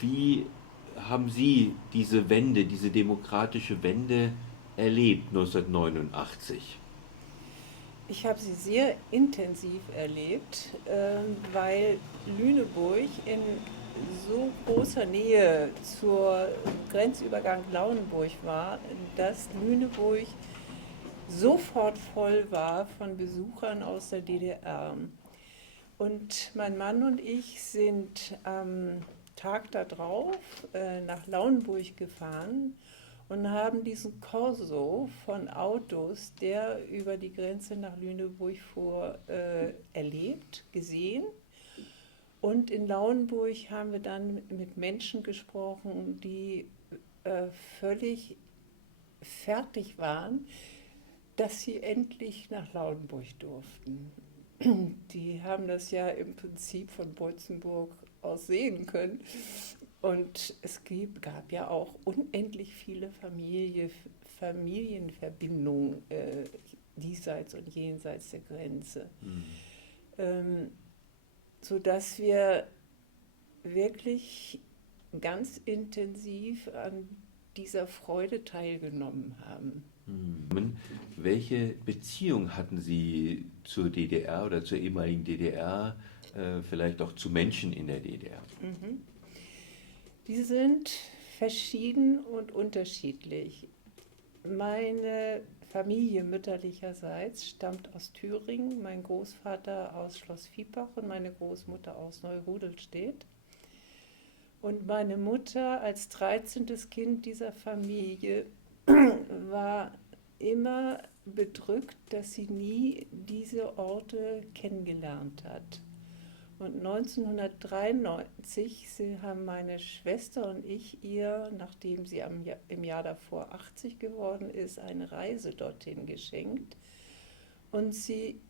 Wie haben Sie diese Wende, diese demokratische Wende erlebt 1989? Ich habe sie sehr intensiv erlebt, weil Lüneburg in so großer Nähe zur Grenzübergang Lauenburg war, dass Lüneburg sofort voll war von Besuchern aus der DDR. Und mein Mann und ich sind am Tag darauf nach Lauenburg gefahren und haben diesen Korso von Autos, der über die Grenze nach Lüneburg fuhr, erlebt, gesehen. Und in Lauenburg haben wir dann mit Menschen gesprochen, die völlig fertig waren, dass sie endlich nach Lauenburg durften. Die haben das ja im Prinzip von Beutzenburg aus sehen können. Und gab ja auch unendlich viele Familienverbindungen diesseits und jenseits der Grenze. Hm. Ähm, Sodass wir wirklich ganz intensiv an dieser Freude teilgenommen haben. Welche Beziehung hatten Sie zur DDR oder zur ehemaligen DDR, vielleicht auch zu Menschen in der DDR? Mhm. Die sind verschieden und unterschiedlich. Meine Familie mütterlicherseits stammt aus Thüringen, mein Großvater aus Schloss Viehbach und meine Großmutter aus Neurudelstedt. Und meine Mutter als 13. Kind dieser Familie war immer bedrückt, dass sie nie diese Orte kennengelernt hat. Und 1993 haben meine Schwester und ich ihr, nachdem sie im Jahr davor 80 geworden ist, eine Reise dorthin geschenkt. Und sie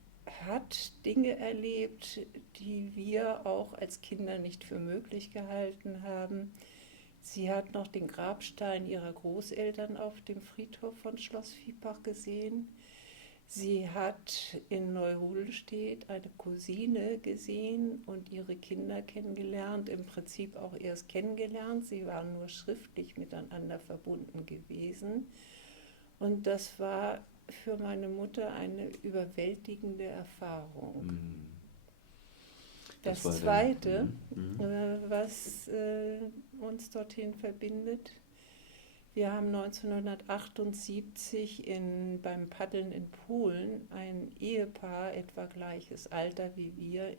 hat Dinge erlebt, die wir auch als Kinder nicht für möglich gehalten haben. Sie hat noch den Grabstein ihrer Großeltern auf dem Friedhof von Schloss Viehbach gesehen. Sie hat in Neurudelstedt eine Cousine gesehen und ihre Kinder kennengelernt, im Prinzip auch erst kennengelernt. Sie waren nur schriftlich miteinander verbunden gewesen. Und das war für meine Mutter eine überwältigende Erfahrung. Hm. Das Das war dann. Zweite, Hm. was uns dorthin verbindet, wir haben 1978 beim Paddeln in Polen ein Ehepaar etwa gleiches Alter wie wir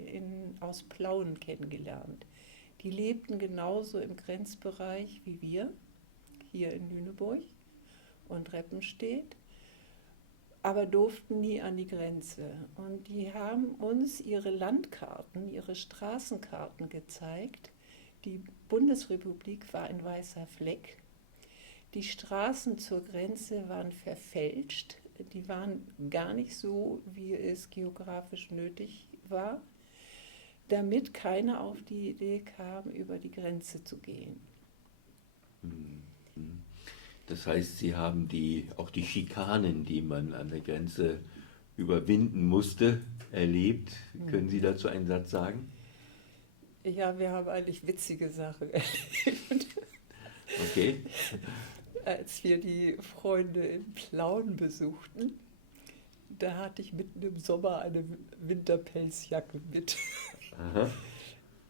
aus Plauen kennengelernt. Die lebten genauso im Grenzbereich wie wir, hier in Lüneburg und Reppenstedt, aber durften nie an die Grenze. Und die haben uns ihre Landkarten, ihre Straßenkarten gezeigt. Die Bundesrepublik war ein weißer Fleck. Die Straßen zur Grenze waren verfälscht. Die waren gar nicht so, wie es geografisch nötig war, damit keiner auf die Idee kam, über die Grenze zu gehen. Hm. Hm. Das heißt, Sie haben auch die Schikanen, die man an der Grenze überwinden musste, erlebt. Können Sie Mhm. dazu einen Satz sagen? Ja, wir haben eigentlich witzige Sachen erlebt. Okay. Als wir die Freunde in Plauen besuchten, da hatte ich mitten im Sommer eine Winterpelzjacke mit. Aha.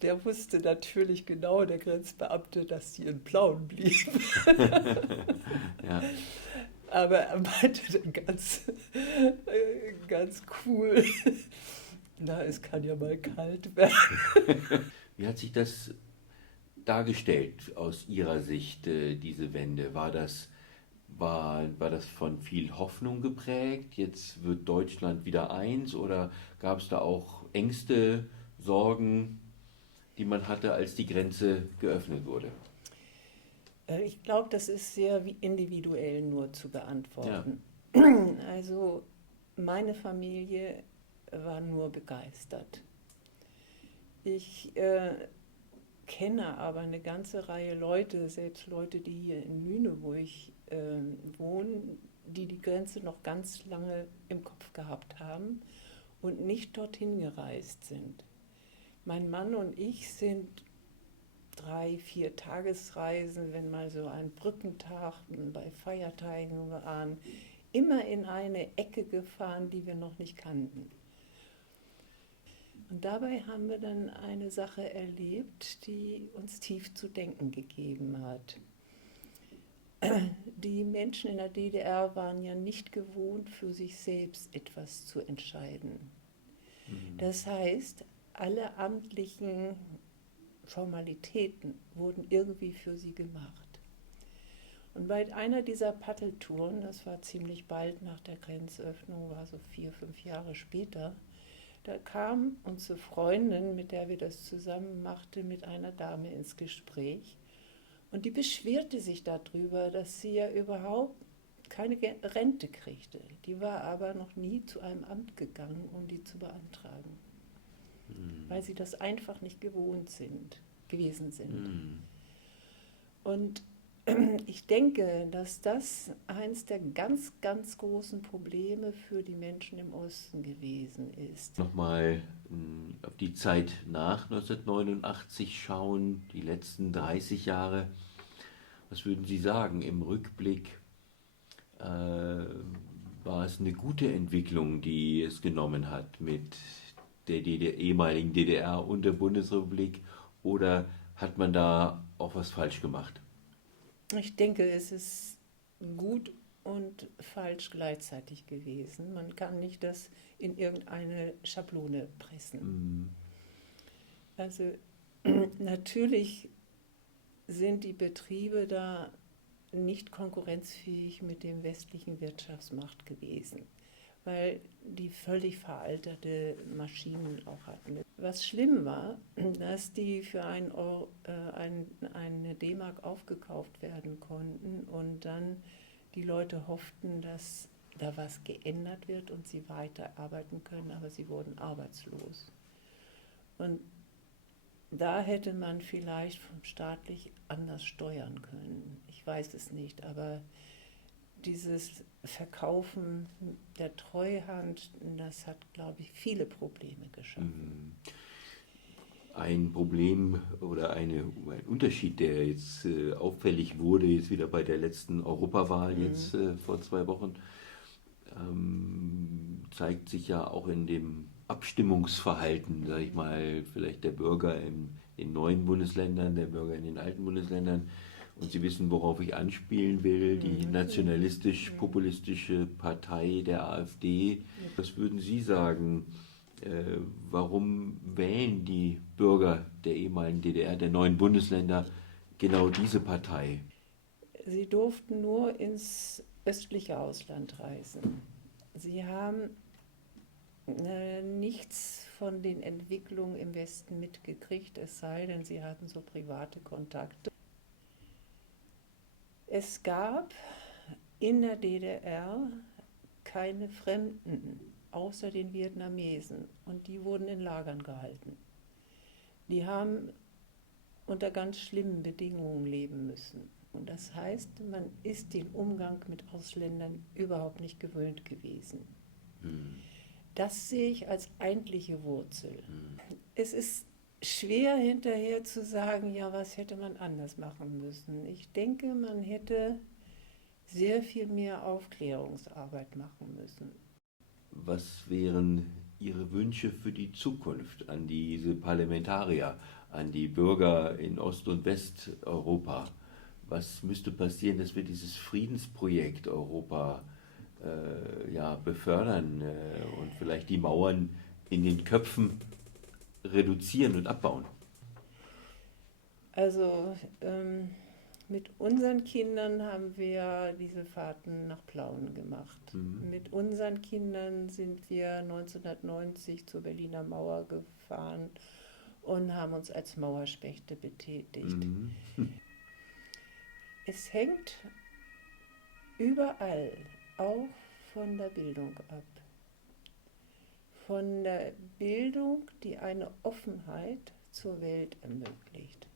Der wusste natürlich genau, der Grenzbeamte, dass sie in Plauen blieb. Ja. Aber er meinte dann ganz cool, na, es kann ja mal kalt werden. Wie hat sich das dargestellt aus Ihrer Sicht, diese Wende? War das von viel Hoffnung geprägt? Jetzt wird Deutschland wieder eins oder gab es da auch Ängste, Sorgen, die man hatte, als die Grenze geöffnet wurde? Ich glaube, das ist sehr individuell nur zu Ja. beantworten. Also meine Familie war nur begeistert. Ich kenne aber eine ganze Reihe Leute, selbst Leute, die hier in Lüneburg wohnen, die die Grenze noch ganz lange im Kopf gehabt haben und nicht dorthin gereist sind. Mein Mann und ich sind 3, 4 Tagesreisen, wenn mal so ein Brückentag bei Feiertagen waren, immer in eine Ecke gefahren, die wir noch nicht kannten. Und dabei haben wir dann eine Sache erlebt, die uns tief zu denken gegeben hat. Die Menschen in der DDR waren ja nicht gewohnt, für sich selbst etwas zu entscheiden. Das heißt, alle amtlichen Formalitäten wurden irgendwie für sie gemacht. Und bei einer dieser Paddeltouren, das war ziemlich bald nach der Grenzöffnung, war so 4, 5 Jahre später, da kam unsere Freundin, mit der wir das zusammen machten, mit einer Dame ins Gespräch. Und die beschwerte sich darüber, dass sie ja überhaupt keine Rente kriegte. Die war aber noch nie zu einem Amt gegangen, um die zu beantragen, weil sie das einfach nicht gewohnt gewesen sind. Und ich denke, dass das eines der ganz, ganz großen Probleme für die Menschen im Osten gewesen ist. Nochmal auf die Zeit nach 1989 schauen, die letzten 30 Jahre. Was würden Sie sagen im Rückblick? War es eine gute Entwicklung, die es genommen hat mit der ehemaligen DDR und der Bundesrepublik, oder hat man da auch was falsch gemacht? Ich denke, es ist gut und falsch gleichzeitig gewesen. Man kann nicht das in irgendeine Schablone pressen. Also natürlich sind die Betriebe da nicht konkurrenzfähig mit dem westlichen Wirtschaftsmacht gewesen, weil die völlig veralterte Maschinen auch hatten. Was schlimm war, dass die für eine D-Mark aufgekauft werden konnten und dann die Leute hofften, dass da was geändert wird und sie weiter arbeiten können, aber sie wurden arbeitslos. Und da hätte man vielleicht staatlich anders steuern können. Ich weiß es nicht, aber dieses Verkaufen der Treuhand, das hat, glaube ich, viele Probleme geschaffen. Ein Problem oder ein Unterschied, der jetzt auffällig wurde, jetzt wieder bei der letzten Europawahl, jetzt vor 2 Wochen, zeigt sich ja auch in dem Abstimmungsverhalten, sage ich mal, vielleicht der Bürger in den neuen Bundesländern, der Bürger in den alten Bundesländern. Und Sie wissen, worauf ich anspielen will, die nationalistisch-populistische Partei der AfD. Was würden Sie sagen, warum wählen die Bürger der ehemaligen DDR, der neuen Bundesländer, genau diese Partei? Sie durften nur ins östliche Ausland reisen. Sie haben nichts von den Entwicklungen im Westen mitgekriegt, es sei denn, sie hatten so private Kontakte. Es gab in der DDR keine Fremden, außer den Vietnamesen, und die wurden in Lagern gehalten. Die haben unter ganz schlimmen Bedingungen leben müssen. Und das heißt, man ist den Umgang mit Ausländern überhaupt nicht gewöhnt gewesen. Das sehe ich als eigentliche Wurzel. Es ist schwer hinterher zu sagen, ja, was hätte man anders machen müssen. Ich denke, man hätte sehr viel mehr Aufklärungsarbeit machen müssen. Was wären Ihre Wünsche für die Zukunft an diese Parlamentarier, an die Bürger in Ost- und Westeuropa? Was müsste passieren, dass wir dieses Friedensprojekt Europa befördern und vielleicht die Mauern in den Köpfen reduzieren und abbauen? Also mit unseren Kindern haben wir diese Fahrten nach Plauen gemacht. Mit unseren Kindern sind wir 1990 zur Berliner Mauer gefahren und haben uns als Mauerspechte betätigt. Es hängt überall auch von der Bildung ab. Von der Bildung, die eine Offenheit zur Welt ermöglicht.